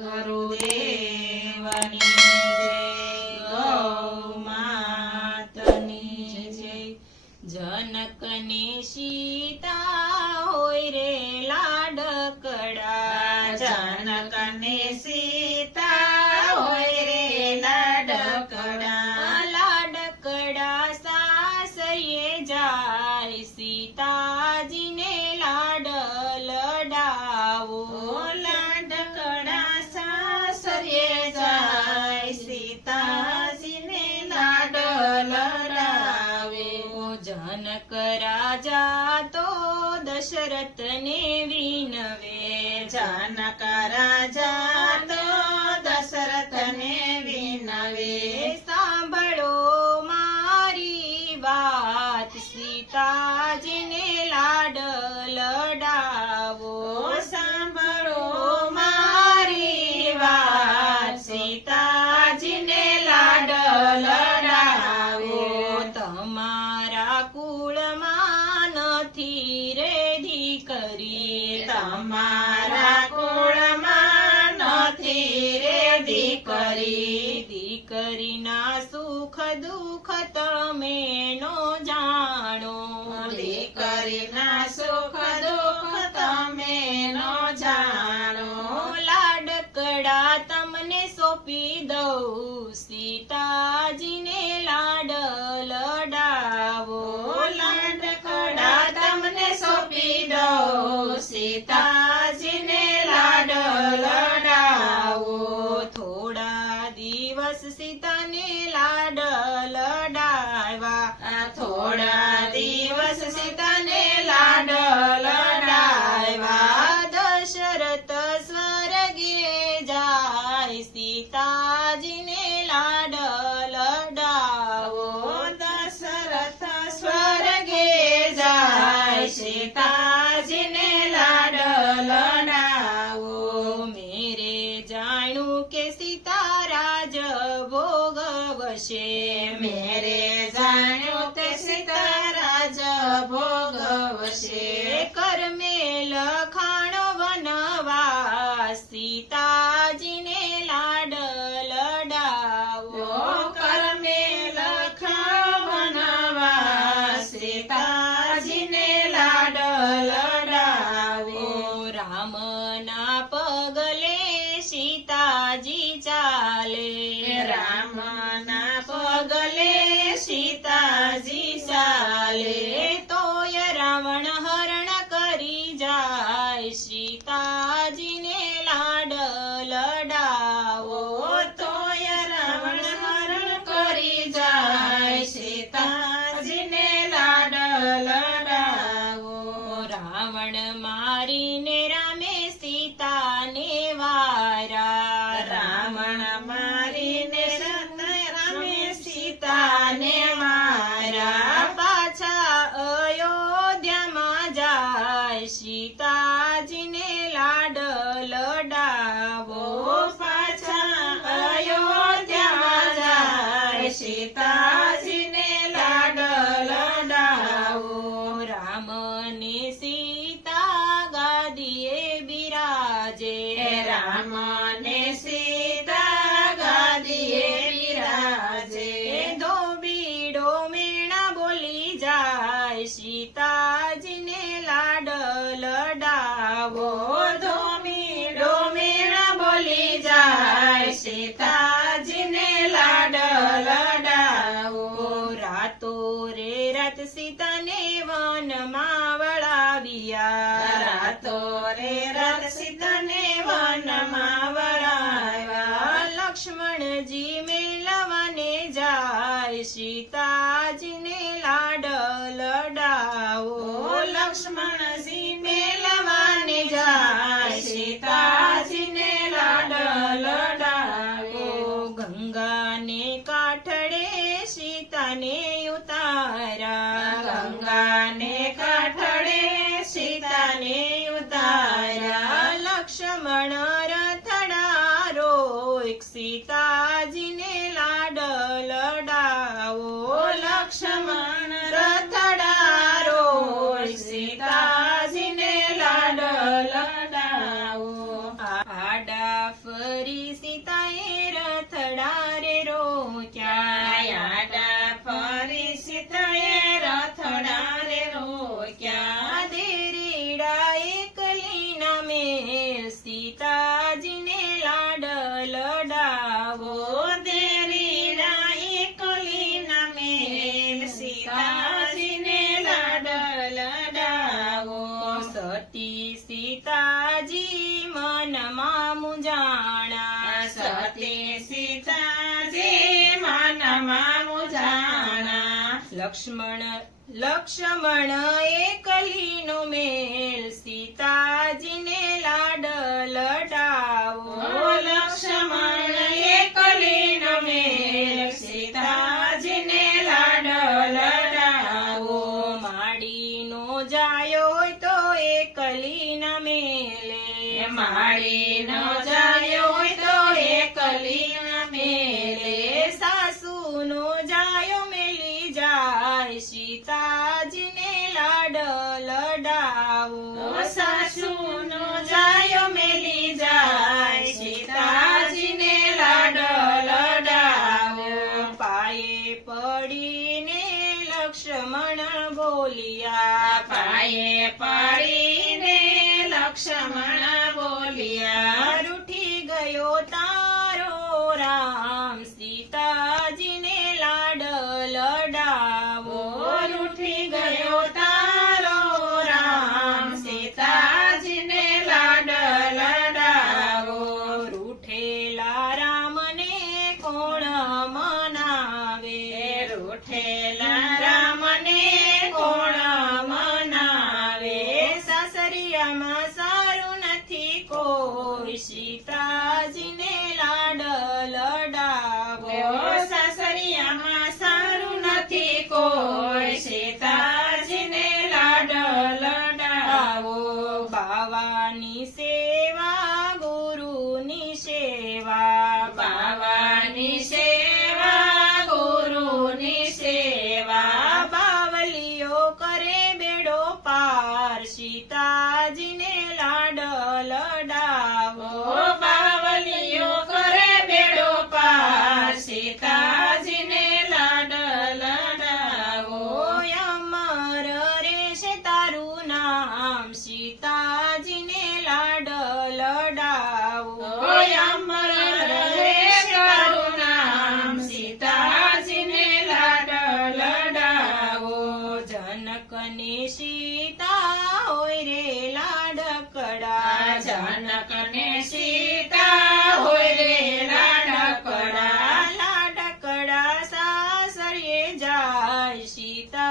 ગુરુદેવની જય, ગૌ માતની જય. જનકની સીતા હોય રે લાડકડા, જનકની સીતા હોય રે લાડકડા, લાડકડા સાસરીએ જાય સીતાજીને લાડ લડાવો. લાડકડા સાસરે જાય સીતાજીને લાડ લડાવે. જનક રાજા તો દશરથને વિનવે, જનક રાજા તો દશરથને વિનવે. સાંભળો મારી વાત, સીતાજીને લાડ લડાવો. સાંભળો મારી વાત, સીતાજીને લાડ લડાવો. તમારા કુળમાં નથી રે દીકરી, તમારા કુળમાં નથી રે દીકરી. દીકરીના સુખ દુઃખ તમે નો જાણો, દીકરીના સુખ દુઃખ તમે નો જાણો. લાડકડા તમને સોંપી દઉં, સીતાજીને લાડ લડાવો. લાડકડા તમને સોંપી દઉં, સીતાજીને લાડ લડાવો. થોડા દિવસ સીતાને લાડ લડાવ્યા, થોડા દિવસ સીતાને લાડ લડાવ્યા. દશરથ સ્વર્ગે જાય સીતાજીને લાડ લડાવો. દશરથ સ્વર્ગે જાય સીતાજીને લાડ લડાવો. મેરે જાણું કે સીતા રાજ ભોગવશે, મેરે જાણ્યું કે સીતા રાજ ભોગવશે. કર્મે લખાણો વનવાસ, સીતાજીને લાડ લડાવો. કર્મે લખાણ વનવાસ, સીતાજીને લાડ લડાવો. રામના પગલે સીતાજી ચાલે, રામના પગલે સીતાજી ચાલે. તોય રાવણ હરણ કરી જાય, સીતાજીને લાડ લડાવો. તોય રાવણ હરણ કરી જાય, સીતાજીને લાડ લડાવો. રાવણ મારીને રામે સીતાને વારા, રાવણ મારીને રામે સીતાને માર્યા. પાછા અયોધ્યામાં જાય, સીતાજીને લાડ લડાવો. પાછા અયોધ્યામાં જાય, સીતાજીને લાડ લડાવો. રામને સીતા ગાદીએ બિરાજે, રામને સીતા ગાદીએ બિરાજે. ધોબીડો મેણા બોલી જાય, સીતાજીને લાડ લડાવો. ધોમીડો મેણા બોલી જાય, સીતાજીને લાડ લડાવો. રાતો રે રાત સીતાને વનમાં વળાવ્યા, રાતો રે રાત સીતાને વનમાં વળાવ્યા. લક્ષ્મણજી મેળવાને જાય, સીતાજીને લાડ લડાવો. લક્ષ્મણજી મેલવાને જાય, સીતાજીને લાડ લડાવો. ગંગાને કાંઠડે સીતાને ઉતારા, ગંગાને કાંઠડે સીતાને ઉતાર્યા. લક્ષ્મણ રથડા રોક, સીતાજીને લાડ લડાવો. મૂંઝાણા સતી સીતાજી મનમાં મૂંઝાણા લક્ષ્મણ એકલીનો મેલ સીતાજીને લાડ લડાવો લક્ષ્મણ એકલીનો મેલ સીતાજીને લાડ લડાવો માડીનો જાયો હોય તો એકલીના મેલે માળીનો જાયો હોય તો એકલીના મેલે સાસુનો જાયો મેલી જાય સીતાજીને લાડ લડાવો સાસુનો જાયો મેલી જાય સીતાજીને લાડ લડાવો પાયે પડીને લક્ષ્મણ બોલ્યા પાયે પડીને લક્ષ્મણ બોલ્યા રૂઠી ગયો તારો રામ સીતાજીને લાડ લડાવો રૂઠી ગયો તારો રામ સીતાજીને લાડ લડાવો રૂઠેલા રામને કોણ મનાવે રૂઠેલા રામને કોણ મનાવે સાસરિયામાં સારું નથી કોઈ સીતાજીને લાડ લડાવો સાસરિયામાં સારું નથી કોઈ સીતાજીને લાડ લડાવો બાવાની સેવા ગુરુની સેવા બાવાની સેવા ગુરુની સેવા બાવલીઓ કરે બેડો પાર સીતાજીને લાડ લડાવો બાવલીઓ કરે બેડો પાર સીતાજીને લાડ લડાવો અમર રહેશે તારું નામ સીતાજીને લાડ લડાવો અમર રહે તારું નામ સીતાજીને લાડ લડાવો જનકને સીતા હોય રે લાડકડા જનકને સીતા હોય રે લાડકડા લાડકડા સાસરે જાય સીતા